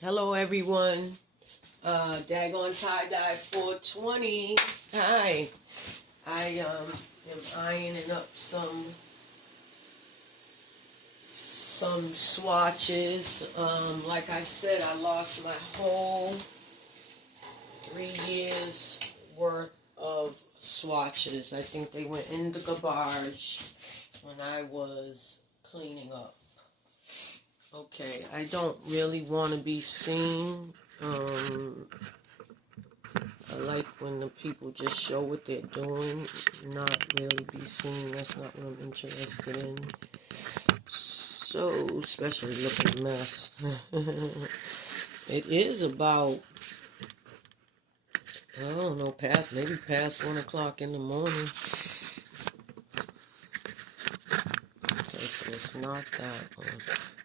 Hello, everyone. Daggone tie-dye 420. Hi. I am ironing up some swatches. Like I said, I lost my whole 3 years worth of swatches. I think they went in the garbage when I was cleaning up. Okay, I don't really want to be seen. I like when the people just show what they're doing, not really be seen. That's not what I'm interested in. So, especially looking a mess. It is about, I don't know, maybe past 1 o'clock in the morning. Okay, so it's not that one.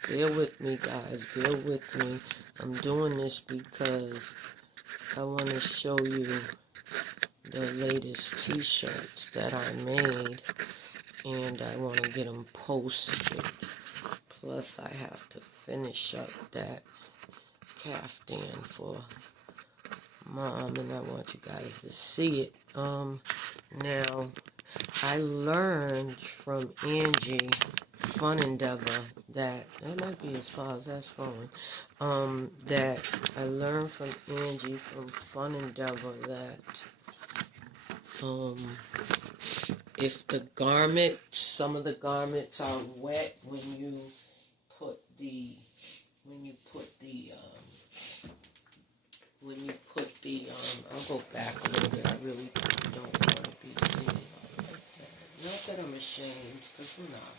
Bear with me, guys. Bear with me. I'm doing this because I want to show you the latest t-shirts that I made, and I want to get them posted. Plus, I have to finish up that caftan for Mom, and I want you guys to see it. Now, I learned from Angie Fun Endeavor that might be as far as that's going. That I learned from Angie from Fun Endeavor that if the garments, some of the garments are wet when you put the I'll go back a little bit. I really don't want to be seen like that. Not that I'm ashamed, because I'm not.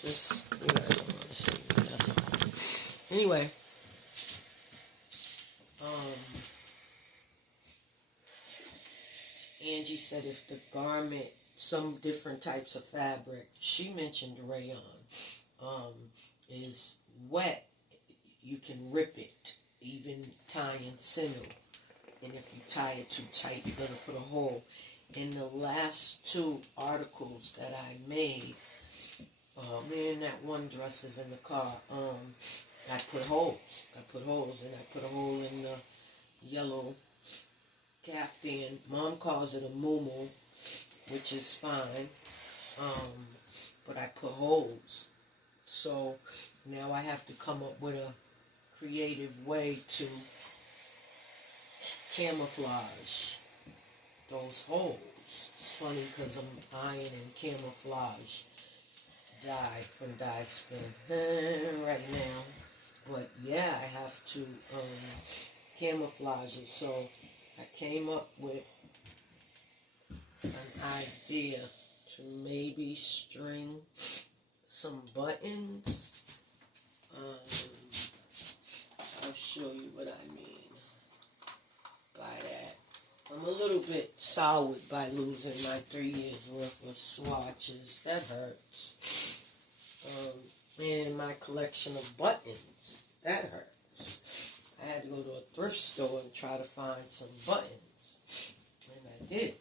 Just, you guys don't want to see me, that's all. Anyway, Angie said if the garment, some different types of fabric, she mentioned rayon, is wet, you can rip it, even tying sinew. And if you tie it too tight, you're going to put a hole. In the last 2 articles that I made, man, that one dress is in the car. I put holes. And I put a hole in the yellow caftan. Mom calls it a muumuu, which is fine. But I put holes. So now I have to come up with a creative way to camouflage those holes. It's funny because I'm ironing camouflage dye from Dye Spin right now. But yeah, I have to camouflage it. So I came up with an idea to maybe string some buttons. I'll show you what I mean by that. I'm a little bit soured by losing my 3 years worth of swatches. That hurts. And my collection of buttons. That hurts. I had to go to a thrift store and try to find some buttons. And I did.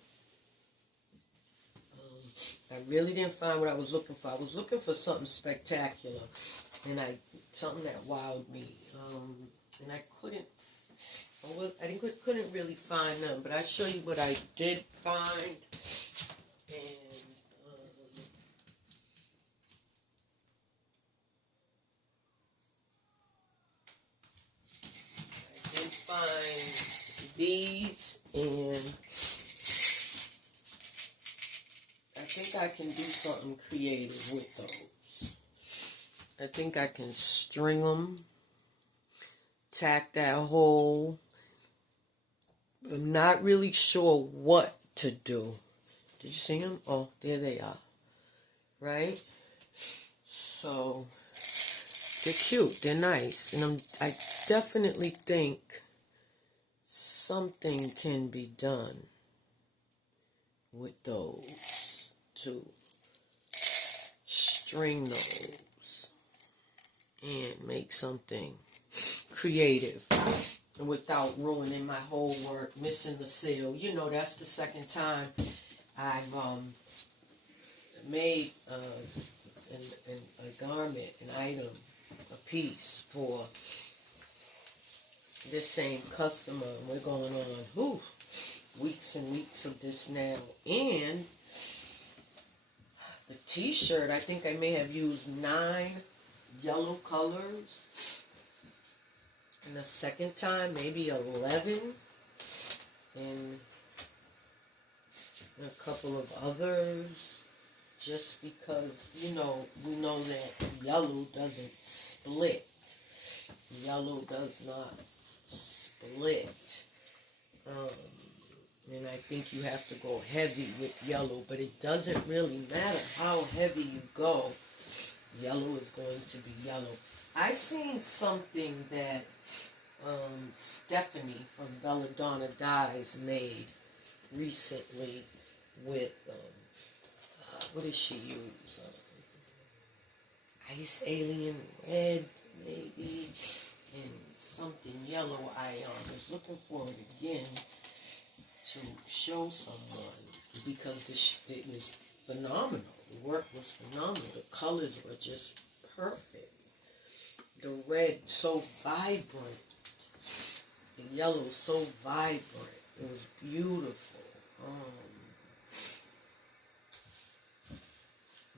I really didn't find what I was looking for. I was looking for something spectacular. And something that wowed me. And I couldn't really find them, but I'll show you what I did find. And I did find these, and I think I can do something creative with those. I think I can string them, tack that hole. I'm not really sure what to do. Did you see them? Oh, there they are. Right? So, they're cute. They're nice. And I definitely think something can be done with those to string those and make something creative without ruining my whole work, missing the sale. You know, that's the second time I've made a garment, an item, a piece for this same customer. We're going on weeks and weeks of this now. And the t-shirt, I think I may have used 9 yellow colors. And the second time, maybe 11. And a couple of others. Just because, you know, we know that yellow doesn't split. Yellow does not split. And I think you have to go heavy with yellow, but it doesn't really matter how heavy you go. Yellow is going to be yellow. I seen something that Stephanie from Belladonna Dyes made recently with, what did she use? Ice Alien Red, maybe, and something yellow. I was looking for it again to show someone because it was phenomenal. The work was phenomenal. The colors were just perfect. The red so vibrant. The yellow so vibrant. It was beautiful.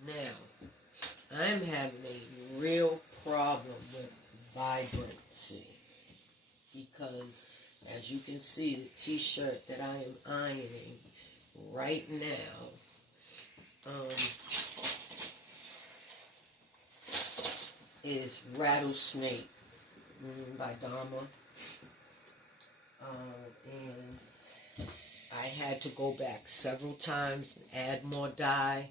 Now, I'm having a real problem with vibrancy because, as you can see, the t-shirt that I am ironing right now is Rattlesnake by Dharma. And I had to go back several times and add more dye,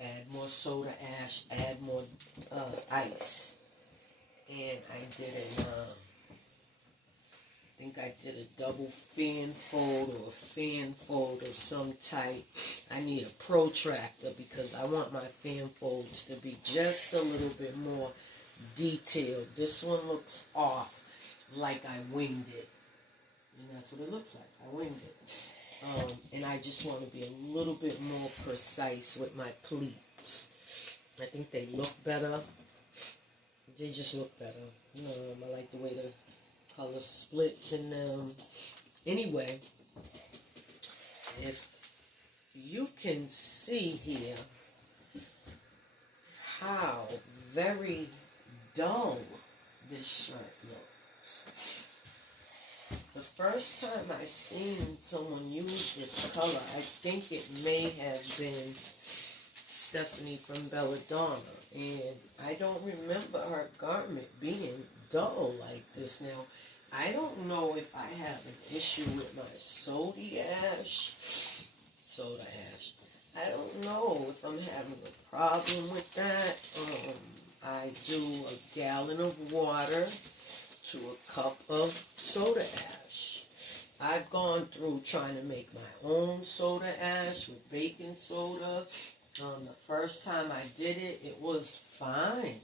add more soda ash, add more ice. And I did I think I did a double fan fold or a fan fold of some type. I need a protractor because I want my fan folds to be just a little bit more detailed. This one looks off like I winged it. And that's what it looks like. I winged it. And I just want to be a little bit more precise with my pleats. I think they look better. They just look better. I like the way the color splits in them. Anyway, if you can see here how very dull this shirt looks. The first time I seen someone use this color, I think it may have been Stephanie from Belladonna, and I don't remember her garment being dull like this. Now, I don't know if I have an issue with my soda ash. I don't know if I'm having a problem with that. I do a gallon of water to a cup of soda ash. I've gone through trying to make my own soda ash with baking soda. The first time I did it, it was fine.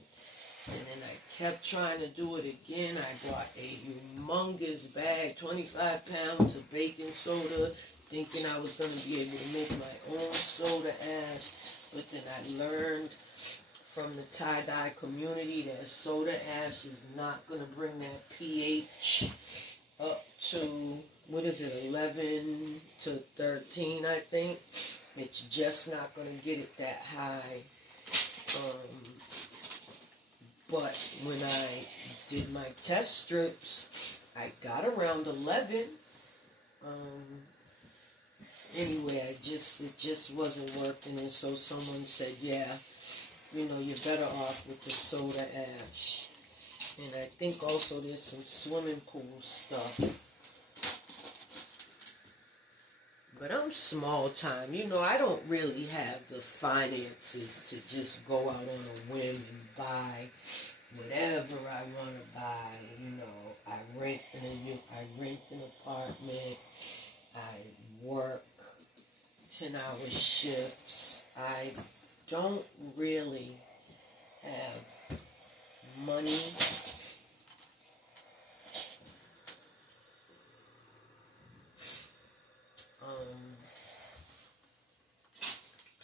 And then I kept trying to do it again. I bought a humongous bag, 25 pounds of baking soda, thinking I was going to be able to make my own soda ash. But then I learned from the tie-dye community that soda ash is not going to bring that pH up to, 11 to 13, I think. It's just not going to get it that high. But when I did my test strips, I got around 11. Anyway, it just wasn't working, and so someone said, yeah, you're better off with the soda ash. And I think also there's some swimming pool stuff. But I'm small time. I don't really have the finances to just go out on a whim and buy whatever I want to buy. I rent an apartment. I work 10-hour shifts. I don't really have money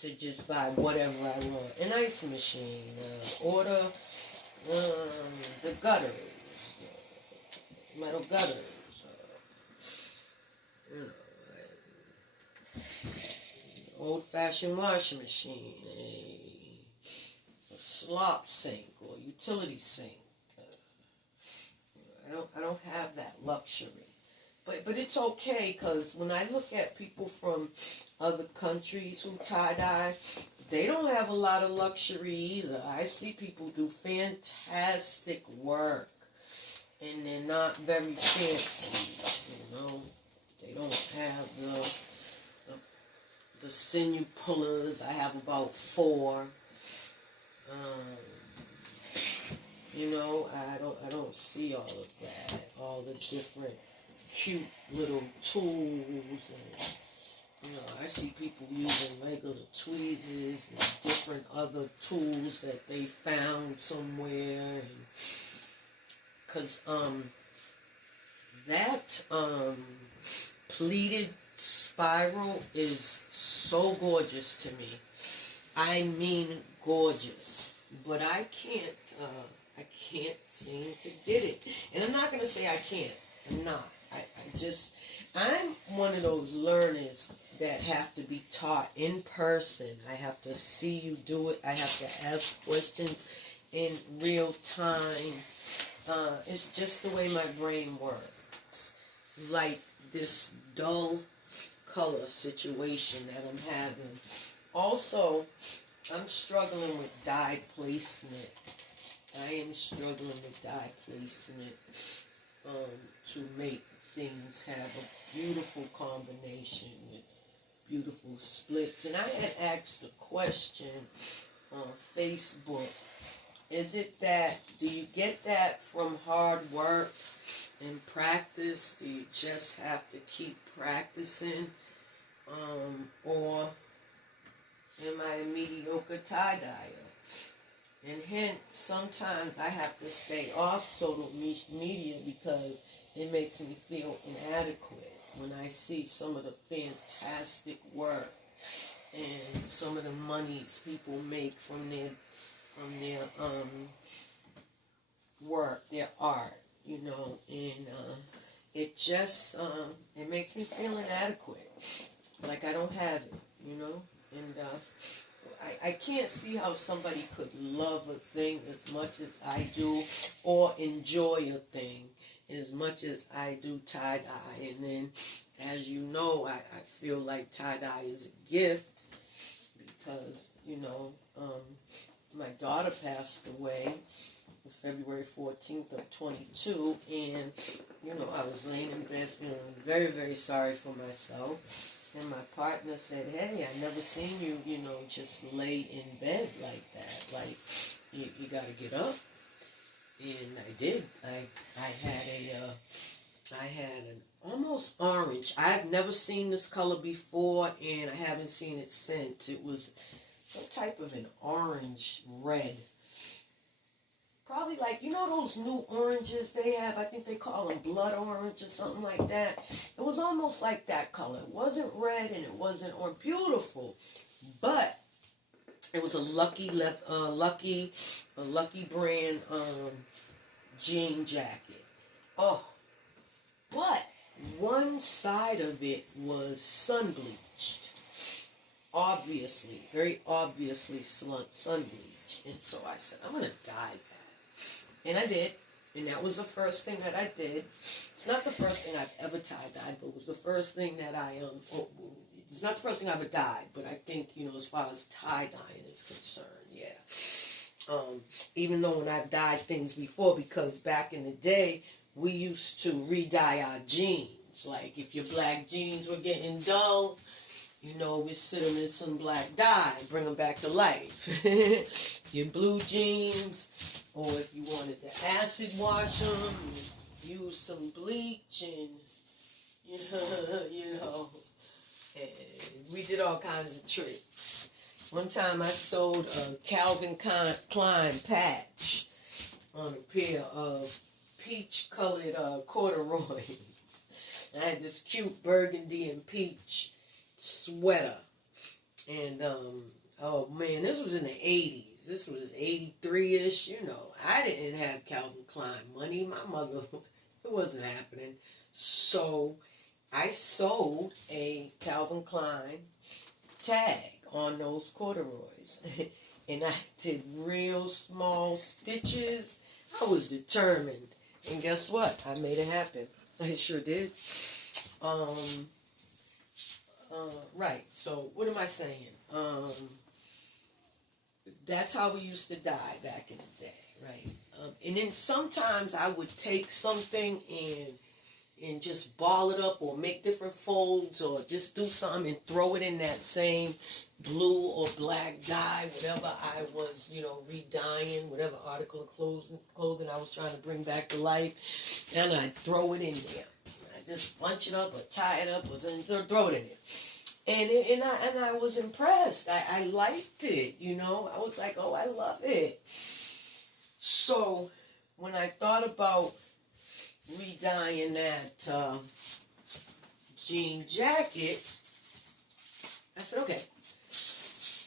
to just buy whatever I want. An ice machine, order the gutters, metal gutters, you know, old-fashioned washing machine, a slop sink or utility sink. I don't have that luxury. But it's okay, because when I look at people from other countries who tie-dye, they don't have a lot of luxury either. I see people do fantastic work, and they're not very fancy, you know. They don't have the sinew pullers. I have about 4. You know, I don't see all of that, all the different cute little tools, and you know, I see people using regular tweezers and different other tools that they found somewhere, and because that pleated spiral is so gorgeous to me. I mean gorgeous, but I can't seem to get it. And I'm not going to say I can't. I'm not. I'm one of those learners that have to be taught in person. I have to see you do it. I have to ask questions in real time. It's just the way my brain works. Like this dull color situation that I'm having. Also, I'm struggling with dye placement. I am struggling with dye placement to make things have a beautiful combination with beautiful splits. And I had asked a question on Facebook. Is it that, do you get that from hard work and practice? Do you just have to keep practicing? Or am I a mediocre tie-dyer? And hence, sometimes I have to stay off social media because it makes me feel inadequate when I see some of the fantastic work and some of the monies people make from their work, their art, you know, and it just it makes me feel inadequate, like I don't have it, you know, and I can't see how somebody could love a thing as much as I do, or enjoy a thing as much as I do tie-dye. And then, as you know, I feel like tie-dye is a gift because, you know, my daughter passed away on February 14th of 22, and, you know, I was laying in bed feeling very, very sorry for myself. And my partner said, hey, I never seen you, you know, just lay in bed like that. Like, you got to get up. And I did. I had an almost orange. I've never seen this color before, and I haven't seen it since. It was some type of an orange red. Probably like, you know those new oranges they have? I think they call them blood orange or something like that. It was almost like that color. It wasn't red and it wasn't orange. Beautiful. But it was a lucky brand jean jacket. Oh, but one side of it was sun bleached. Obviously, very obviously sun bleached. And so I said, I'm going to dye that. And I did. And that was the first thing that I did. It's not the first thing I've ever tie-dyed, but it was the first thing that it's not the first thing I ever dyed, but I think, you know, as far as tie-dyeing is concerned, yeah. Even though when I've dyed things before, because back in the day, we used to re-dye our jeans. Like, if your black jeans were getting dull, you know, we sit them in some black dye, bring them back to life. Your blue jeans, or if you wanted to acid wash them, use some bleach, and, you know, and we did all kinds of tricks. One time I sewed a Calvin Klein patch on a pair of peach-colored corduroys. I had this cute burgundy and peach sweater. And, oh man, this was in the 80s. This was 83-ish, you know. I didn't have Calvin Klein money. My mother It wasn't happening. So I sold a Calvin Klein tag on those corduroys. And I did real small stitches. I was determined. And guess what? I made it happen. I sure did. Right. So what am I saying? That's how we used to dye back in the day, right? And then sometimes I would take something and just ball it up or make different folds or just do something and throw it in that same blue or black dye, whatever I was, redying, whatever article of clothing I was trying to bring back to life, and I'd throw it in there. I just bunch it up or tie it up or then throw it in there. And I was impressed. I liked it, I was like, oh, I love it. So when I thought about redying that jean jacket, I said, okay.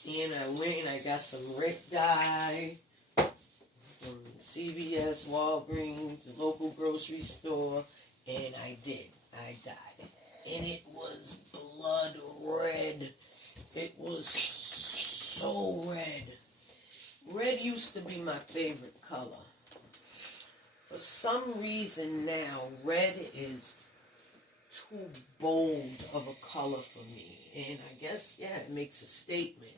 And I went and I got some Rick dye from CVS, Walgreens, the local grocery store, and I did. I dyed it. And it was blood red. It was so red. Red used to be my favorite color. For some reason now, red is too bold of a color for me. And I guess, it makes a statement.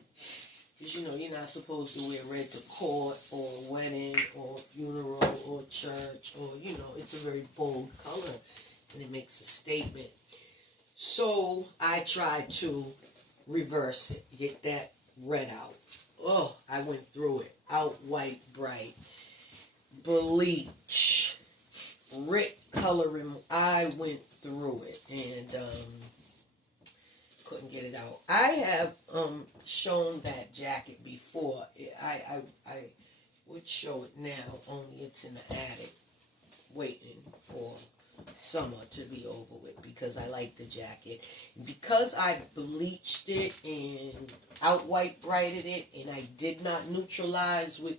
Because, you're not supposed to wear red to court or wedding or funeral or church or, it's a very bold color. And it makes a statement. So I tried to reverse it, get that red out. Oh, I went through it. Out white, bright. Bleach. Rick coloring. I went through it and couldn't get it out. I have shown that jacket before. I would show it now, only it's in the attic waiting for summer to be over with because I like the jacket. Because I bleached it and out white brighted it and I did not neutralize with,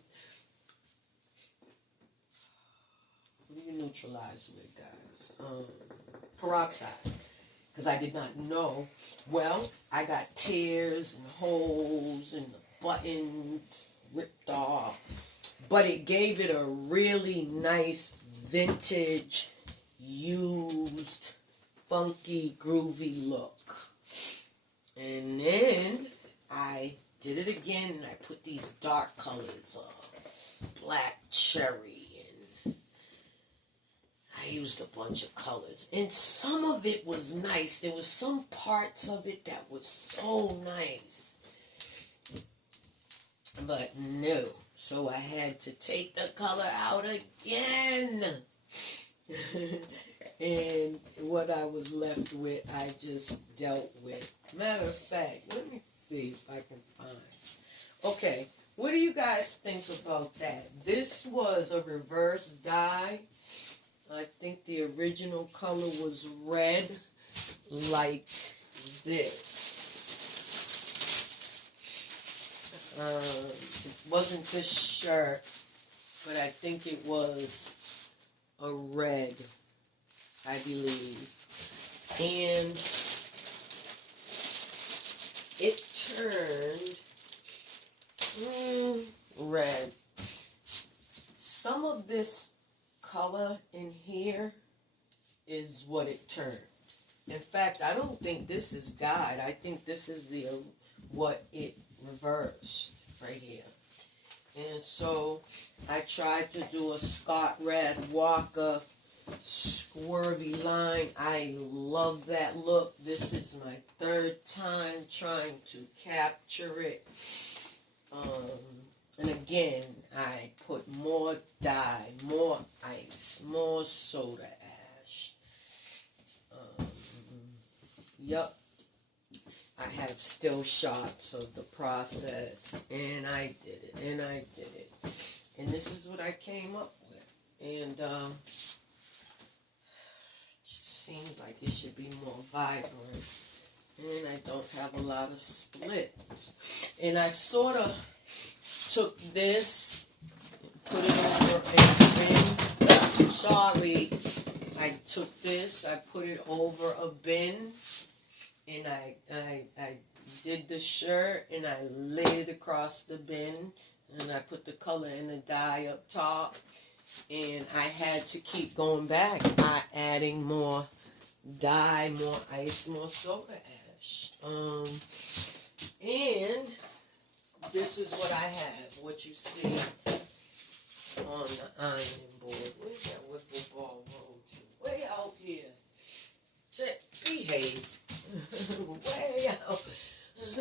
what do you neutralize with, guys? Peroxide. Because I did not know. Well, I got tears and holes and the buttons ripped off. But it gave it a really nice vintage, used, funky, groovy look. And then I did it again and I put these dark colors, black cherry, and I used a bunch of colors. And some of it was nice. There was some parts of it that was so nice. But no. So I had to take the color out again. And what I was left with, I just dealt with. Matter of fact, let me see if I can find. Okay, what do you guys think about that? This was a reverse dye. I think the original color was red, like this. It wasn't this shirt, but I think it was a red, I believe. And it turned red. Some of this color in here is what it turned. In fact, I don't think this is dyed. I think this is the what it reversed right here. And so I tried to do a Scott Red Walker swervy line. I love that look. This is my third time trying to capture it. And again, I put more dye, more ice, more soda ash. Yep. I have still shots of the process, and I did it, and I did it. And this is what I came up with. And just seems like it should be more vibrant. And I don't have a lot of splits. And I sort of took this, put it over and sorry, took this, I put it over a bin, and I did the shirt, and I laid it across the bin, and I put the color and the dye up top, and I had to keep going back, adding more dye, more ice, more soda ash. And this is what I have, what you see on the ironing board. Where's that wiffle ball roll to? Way out here. Behave. Way out. Does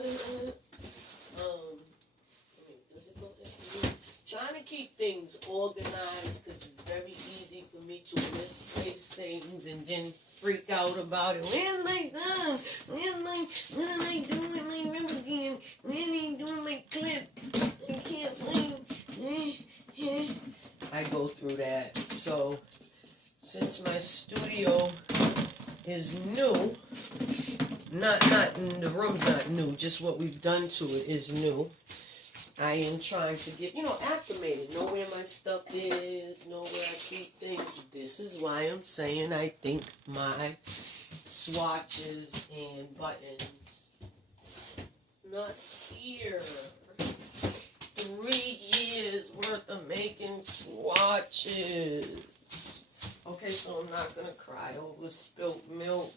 it go this way? Trying to keep things organized because it's very easy for me to misplace things and then freak out about it. Where's my gun? What am I doing with my rubber again? When am I doing my clip? I can't find it. I go through that. So, since my studio is new, not the room's not new, just what we've done to it is new. I am trying to get, acclimated, know where my stuff is, know where I keep things. This is why I'm saying I think my swatches and buttons, not here. 3 years worth of making swatches. Okay, so I'm not going to cry over spilt milk.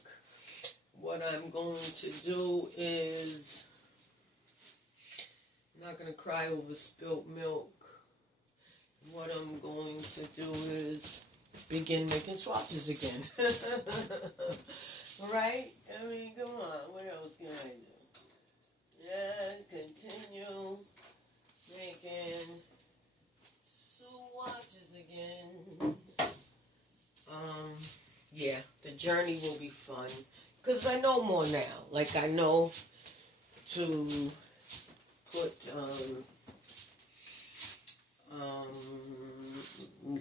What I'm going to do is, I'm not going to cry over spilt milk. What I'm going to do is begin making swatches again. Right? I mean, come on. What else can I do? Yeah, continue making swatches again. Yeah, the journey will be fun. Because I know more now. Like, I know to put,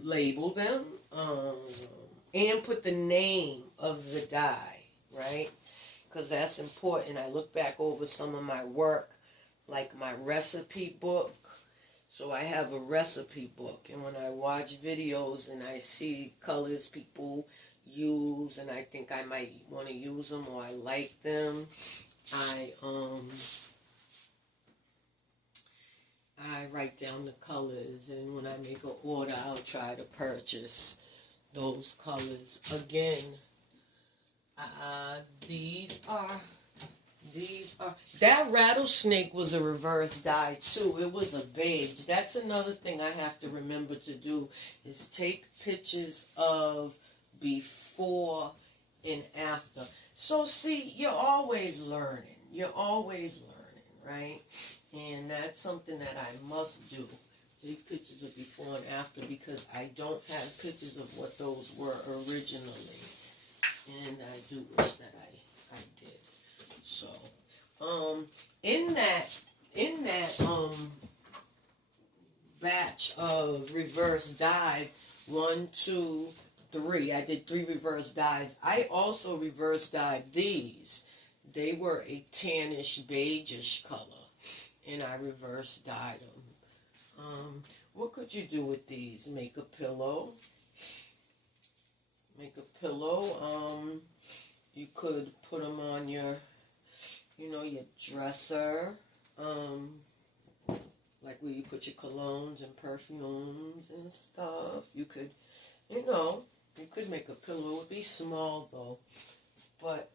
label them, and put the name of the dye, right? Because that's important. I look back over some of my work, like my recipe book. So I have a recipe book, and when I watch videos and I see colors people use, and I think I might want to use them or I like them, I write down the colors, and when I make an order, I'll try to purchase those colors. Again, these are, that rattlesnake was a reverse dye too. It was a beige. That's another thing I have to remember to do, is take pictures of before and after. So see, you're always learning. You're always learning, right? And that's something that I must do. Take pictures of before and after, because I don't have pictures of what those were originally. And I do wish that I did. So, in that batch of reverse dye, 1, 2, 3, I did 3 reverse dyes. I also reverse dyed these. They were a tannish, beigeish color, and I reverse dyed them. What could you do with these? Make a pillow. Make a pillow. You could put them on your, your dresser. Like where you put your colognes and perfumes and stuff. You could, you could make a pillow. It would be small though. But,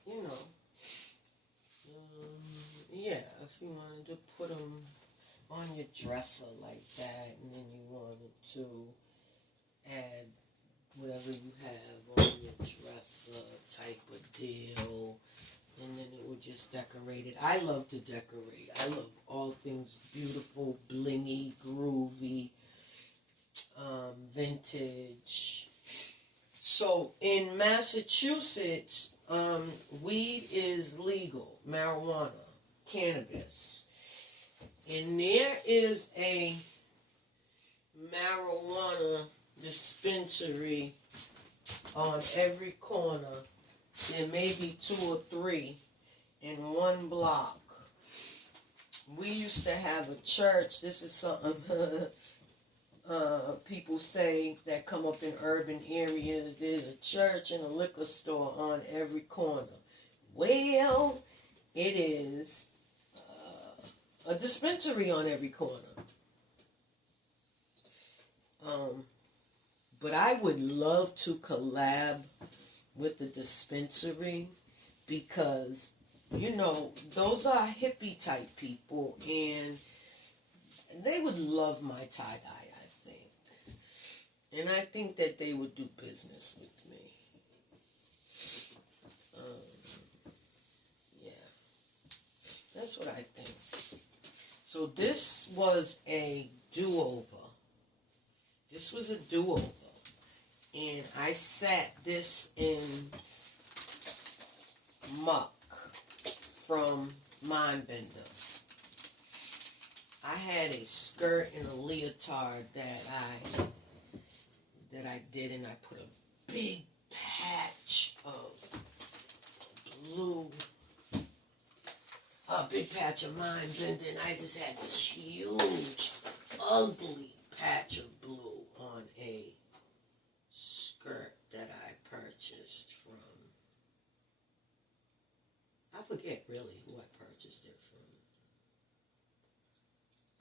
yeah, if you wanted to put them on your dresser like that, and then you wanted to add whatever you have on your dresser type of deal, and then it would just decorate it. I love to decorate. I love all things beautiful, blingy, groovy, vintage. So in Massachusetts, weed is legal, marijuana, cannabis. And there is a marijuana dispensary on every corner. There may be 2 or 3 in one block. We used to have a church. This is something people say that come up in urban areas, there's a church and a liquor store on every corner. Well, it is a dispensary on every corner. But I would love to collab with the dispensary because, you know, those are hippie type people and they would love my tie-dye, I think. And I think that they would do business with me. Yeah. That's what I think. So this was a do-over. This was a do-over. And I sat this in muck from Mindbender. I had a skirt and a leotard that I did, and I put a big patch of blue, a big patch of Mindbender, and I just had this huge, ugly patch of blue on a skirt that I purchased from, I forget really who I purchased it from.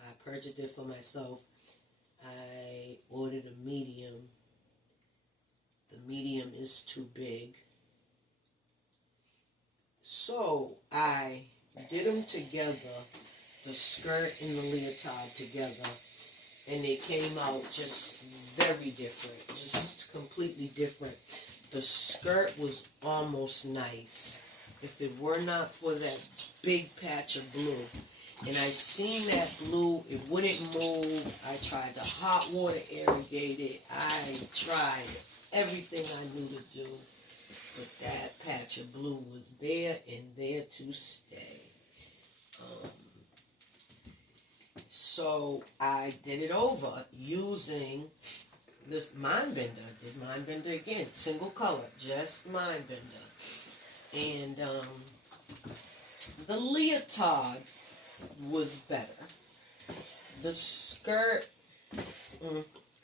I purchased it for myself. I ordered a medium. The medium is too big. So I did them together, the skirt and the leotard together, and they came out just very different, just completely different. The skirt was almost nice. If it were not for that big patch of blue, and I seen that blue, it wouldn't move. I tried to hot water irrigate it. I tried everything I knew to do, but that patch of blue was there and there to stay. So I did it over using this Mindbender. I did Mindbender again, single color, just Mindbender. And the leotard was better. The skirt,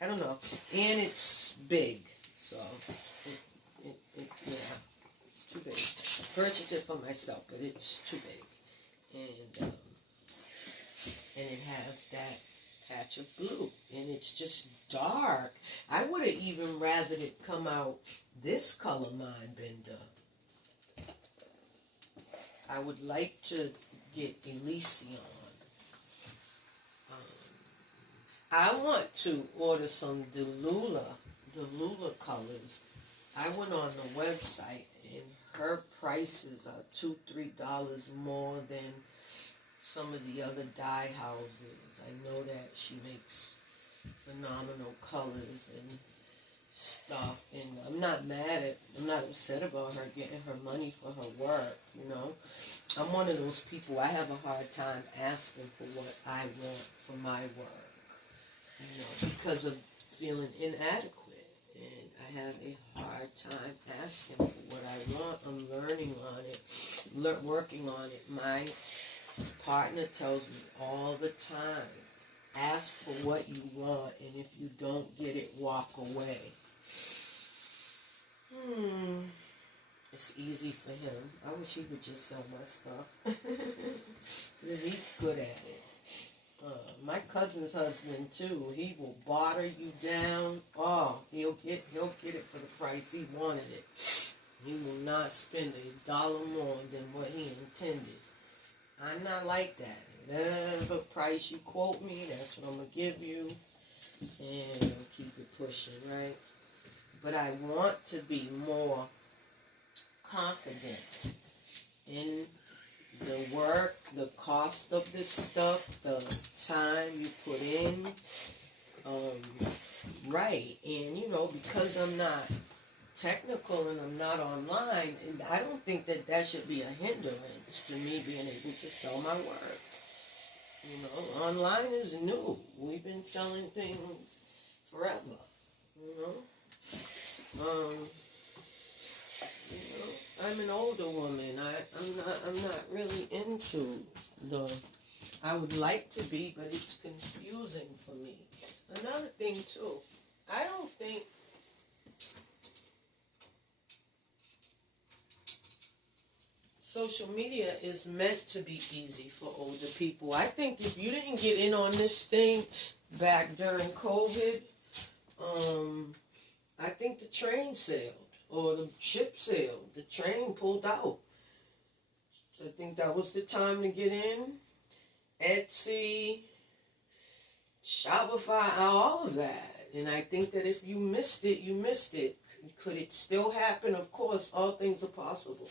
I don't know. And it's big, so yeah, it's too big. I purchased it for myself, but it's too big. And it has that patch of blue, and it's just dark. I would have even rather it come out this color Mindbender. I would like to get Elysian. I want to order some Delula colors. I went on the website, and her prices are $2-3 more than some of the other dye houses. I know that she makes phenomenal colors and stuff, and I'm not upset about her getting her money for her work, you know. I'm one of those people, I have a hard time asking for what I want for my work, you know, because of feeling inadequate, and I have a hard time asking for what I want. I'm learning on it, working on it. My partner tells me all the time, ask for what you want, and if you don't get it, walk away. It's easy for him. I wish he would just sell my stuff. Because he's good at it. My cousin's husband too. He will barter you down. Oh, he'll get it for the price he wanted it. He will not spend $1 more than what he intended. I'm not like that. Whatever price you quote me, that's what I'm going to give you. And I'll keep it pushing, right? But I want to be more confident in the work, the cost of this stuff, the time you put in. Right. And, you know, because I'm not technical and I'm not online, and I don't think that should be a hindrance to me being able to sell my work. You know, online is new. We've been selling things forever. You know, I'm an older woman. I'm not really into the I would like to be, but it's confusing for me. Another thing too, I don't think social media is meant to be easy for older people. I think if you didn't get in on this thing back during COVID, I think the train sailed or the ship sailed. The train pulled out. I think that was the time to get in. Etsy, Shopify, all of that. And I think that if you missed it, you missed it. Could it still happen? Of course, all things are possible.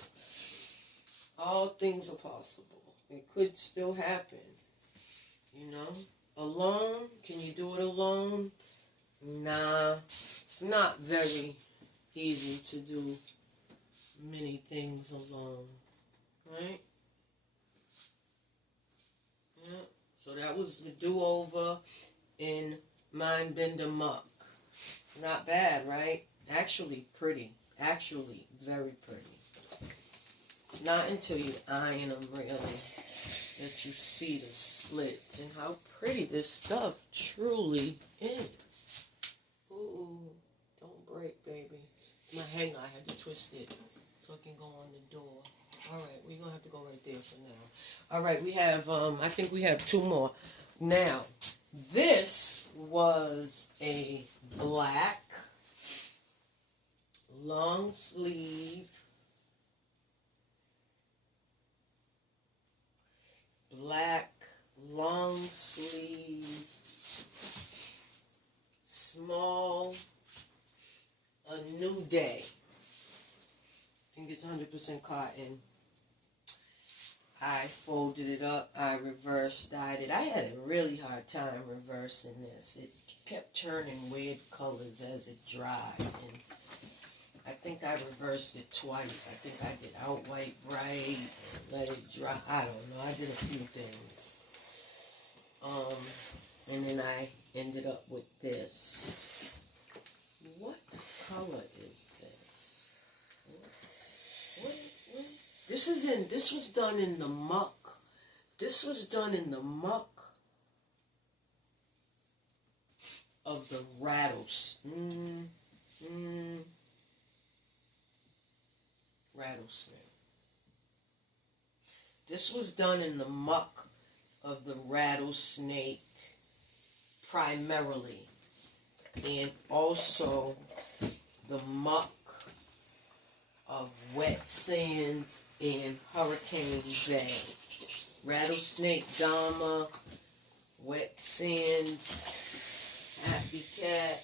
All things are possible. It could still happen. You know? Alone? Can you do it alone? Nah. It's not very easy to do many things alone. Right? Yeah. So that was the do-over in Mind Bender Muck. Not bad, right? Actually pretty. Actually very pretty. It's not until you iron them really that you see the splits and how pretty this stuff truly is. Ooh, don't break, baby. It's my hanger. I had to twist it so it can go on the door. All right, we're going to have to go right there for now. All right, we have, I think we have two more. Now, this was a black long sleeve small a new day. I think it's 100% cotton. I folded it up. I reverse dyed it. I had a really hard time reversing this. It kept turning weird colors as it dried. And I think I reversed it twice. I think I did out white bright, let it dry. I don't know. I did a few things. And then I ended up with this. What color is this? What? This was done in the muck. This was done in the muck of the rattlesnake. Rattlesnake. This was done in the muck of the rattlesnake primarily, and also the muck of wet sands in Hurricane Bay. Rattlesnake, Dharma, wet sands, happy cat.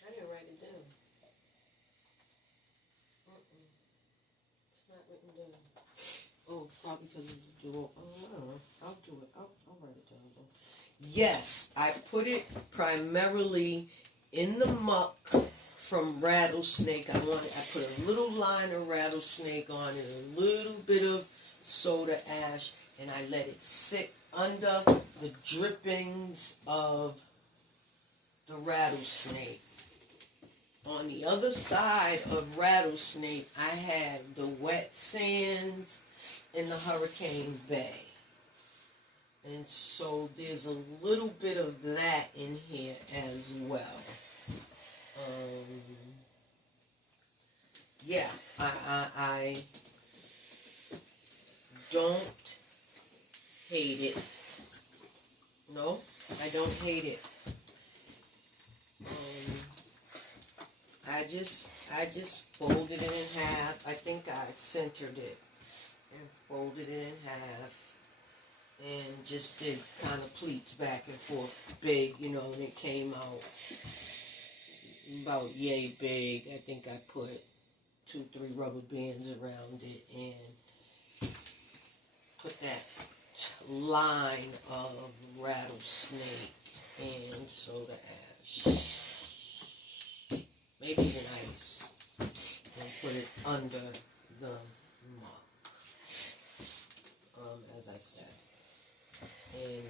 I didn't write it down. It's not written down. Oh, probably because of the dual. Oh, I don't know. I'll do it. I'll write it down though. Yes, I put it primarily in the muck from rattlesnake. I put a little line of rattlesnake on it, a little bit of soda ash, and I let it sit under the drippings of the rattlesnake. On the other side of rattlesnake, I had the wet sands in the Hurricane Bay. And so there's a little bit of that in here as well. Yeah, I don't hate it. No, I don't hate it. I just folded it in half. I think I centered it and folded it in half and just did kind of pleats back and forth big, you know, and it came out about yay big. I think I put 2-3 rubber bands around it and put that line of rattlesnake and soda ash. Maybe even ice, and put it under the muck, as I said. And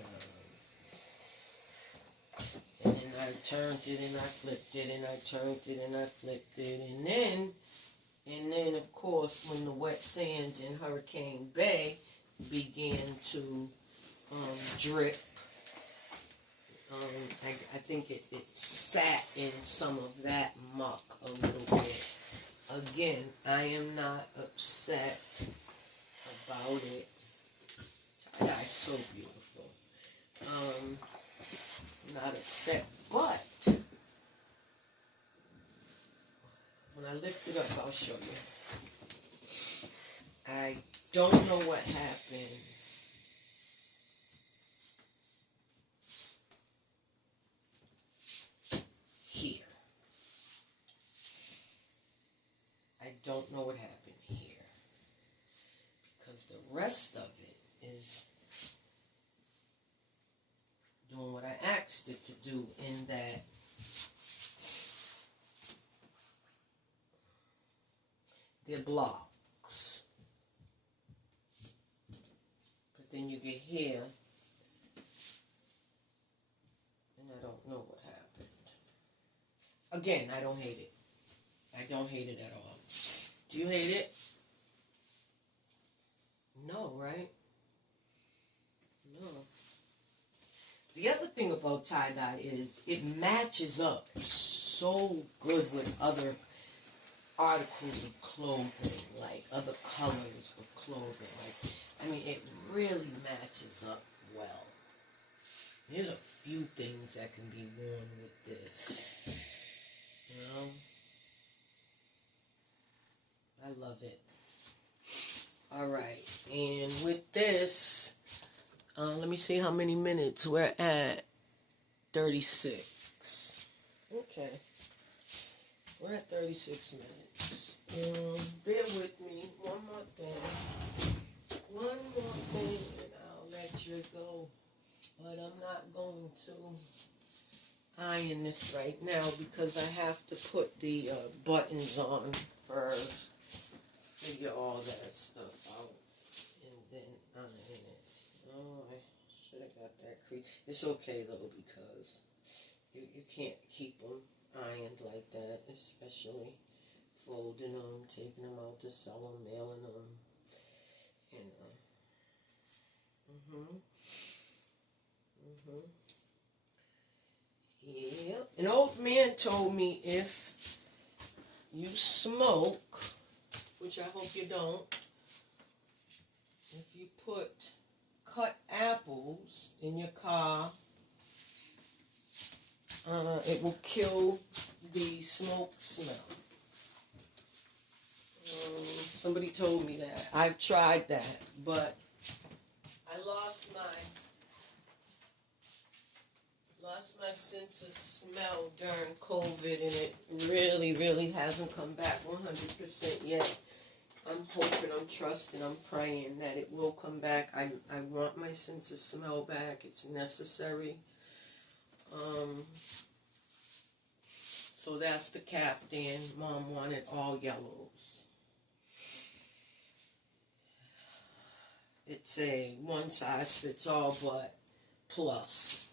turned it and I flipped it and I turned it and I flipped it. And then of course, when the wet sands in Hurricane Bay began to drip, I think it sat in some of that muck a little bit. Again, I am not upset about it. Tie-dye's so beautiful. Not upset, but when I lift it up, I'll show you. I don't know what happened. Here. I don't know what happened here. Because the rest of it is doing what I asked it to do, in that they're blocks. But then you get here, and I don't know what happened. Again, I don't hate it. I don't hate it at all. Do you hate it? No, right? No. The other thing about tie-dye is it matches up so good with other articles of clothing, like other colors of clothing. Like, I mean, it really matches up well. There's a few things that can be worn with this. You know? I love it. Alright, and with this, let me see how many minutes we're at. 36. Okay. We're at 36 minutes. Bear with me. One more thing. One more thing, and I'll let you go. But I'm not going to iron this right now because I have to put the buttons on first. Figure all that stuff out. And then iron it. Oh, I should have got that crease. It's okay, though, because you can't keep them ironed like that, especially folding them, taking them out to sell them, mailing them, Yep. An old man told me if you smoke, which I hope you don't, if you put cut apples in your car, it will kill the smoke smell. Somebody told me that. I've tried that, but I lost my sense of smell during COVID, and it really, really hasn't come back 100% yet. I'm hoping, I'm trusting, I'm praying that it will come back. I want my sense of smell back. It's necessary. So that's the caftan. Mom wanted all yellows. It's a one size fits all, but plus.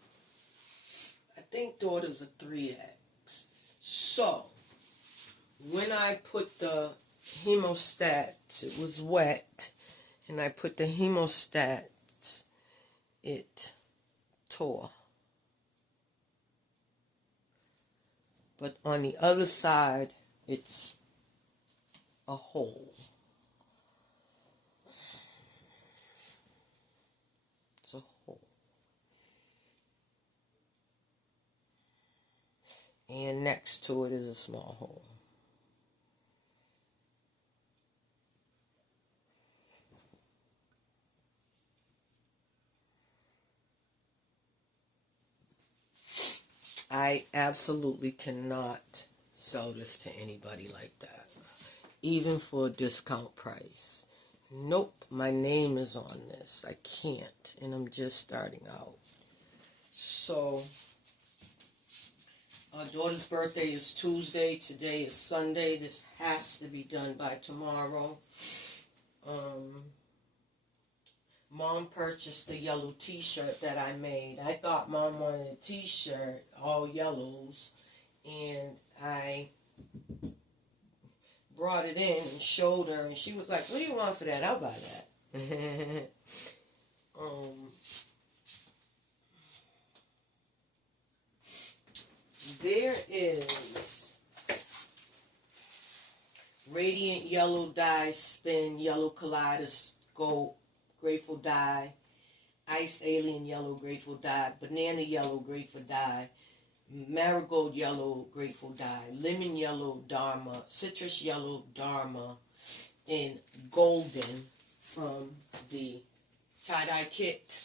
I think daughter's a 3X. So, when I put the hemostats, it was wet, and I put the hemostats, it tore. But on the other side, it's a hole. It's a hole. And next to it is a small hole. I absolutely cannot sell this to anybody like that, even for a discount price. Nope, my name is on this. I can't, and I'm just starting out. So, our daughter's birthday is Tuesday. Today is Sunday. This has to be done by tomorrow. Mom purchased the yellow t-shirt that I made. I thought Mom wanted a t-shirt, all yellows, and I brought it in and showed her, and she was like, what do you want for that? I'll buy that. There is Radiant Yellow Dye Spin, Yellow Kaleidoscope, Grateful Dye, Ice Alien Yellow Grateful Dye, Banana Yellow Grateful Dye, Marigold Yellow Grateful Dye, Lemon Yellow Dharma, Citrus Yellow Dharma, and Golden from the tie-dye kit.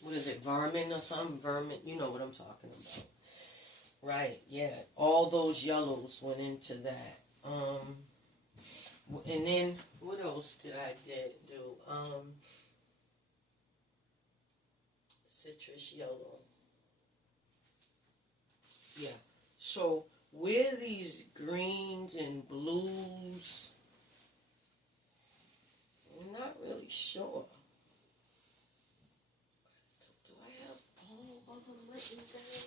What is it, Vermin or something? Vermin, you know what I'm talking about. Right, yeah. All those yellows went into that. And then, what else did I do? Citrus yellow. Yeah. So, where these greens and blues, I'm not really sure. Do I have all of them written down?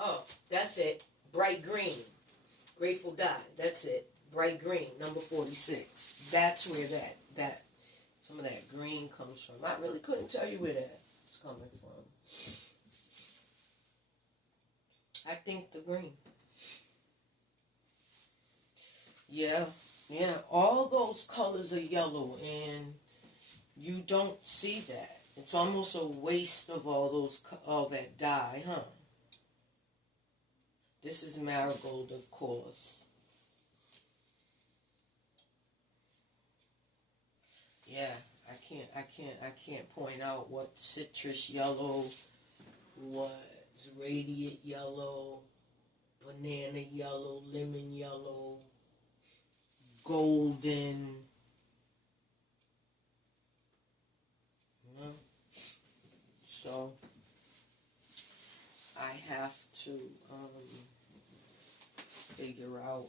Oh, that's it. Bright green. Grateful Dye. That's it. Bright green, number 46. That's where that some of that green comes from. I really couldn't tell you where that's coming from. I think the green. Yeah. All those colors are yellow, and you don't see that. It's almost a waste of all that dye, huh? This is marigold, of course. Yeah, I can't point out what citrus yellow was, radiant yellow, banana yellow, lemon yellow, golden. So I have to figure out.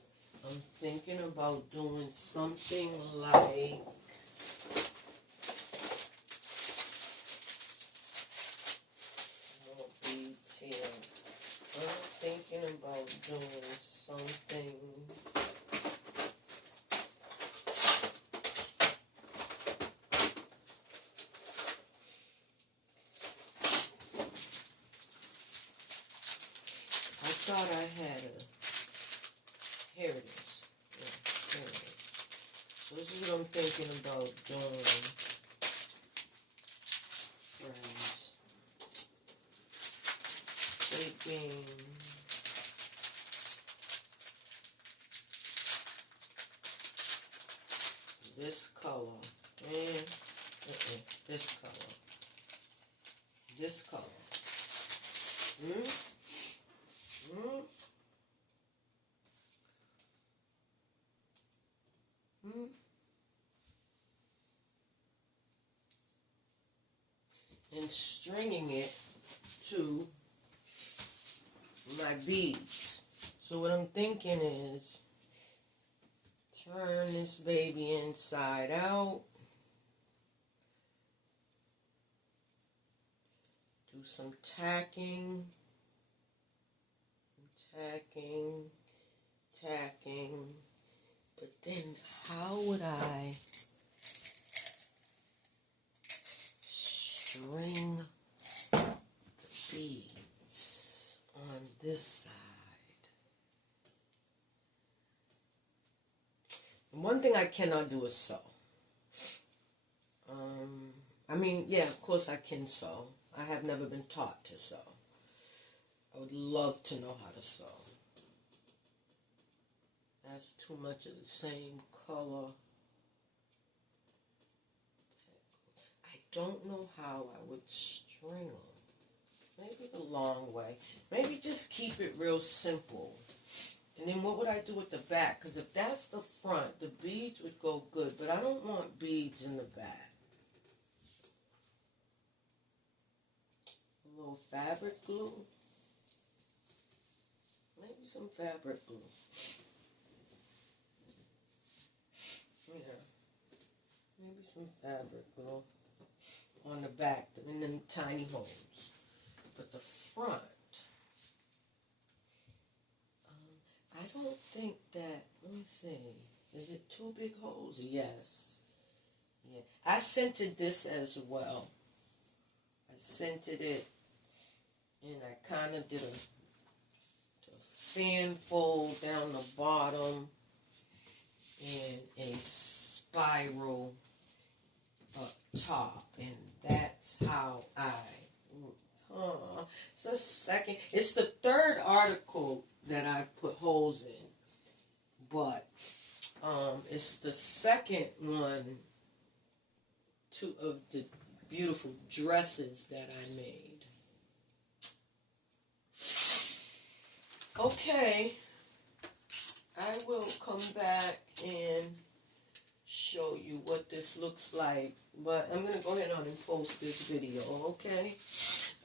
I'm thinking about doing something like beads here. I'm thinking about doing something. I thought I had here it is. Yeah, here it is. So this is what I'm thinking about doing, friends. Taking this color and this color. This color. And stringing it to my beads. So what I'm thinking is turn this baby inside out. Do some tacking. But then how would I string the beads on this side? And one thing I cannot do is sew. I mean, yeah, of course I can sew. I have never been taught to sew. I would love to know how to sew. That's too much of the same color. I don't know how I would string them. Maybe the long way. Maybe just keep it real simple. And then what would I do with the back? Because if that's the front, the beads would go good. But I don't want beads in the back. A little fabric glue. Maybe some fabric glue. Yeah. Maybe some fabric glue on the back, in them tiny holes. But the front, I don't think that, let me see, is it 2 big holes? Yes. Yeah. I scented this as well. I scented it, and I kind of did a fan fold down the bottom and a spiral up top, and that's how it's the third article that I've put holes in, but it's the second one of the beautiful dresses that I made. Okay, I will come back and show you what this looks like, but I'm going to go ahead on and post this video, okay?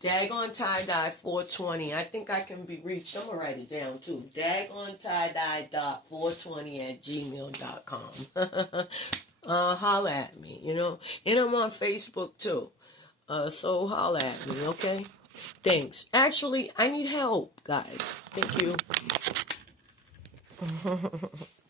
Daggone tie-dye 420. I think I can be reached. I'm going to write it down too. Daggone tie-dye.420@gmail.com. Holla at me, you know. And I'm on Facebook too. So holla at me, okay? Thanks. Actually, I need help, guys. Thank you.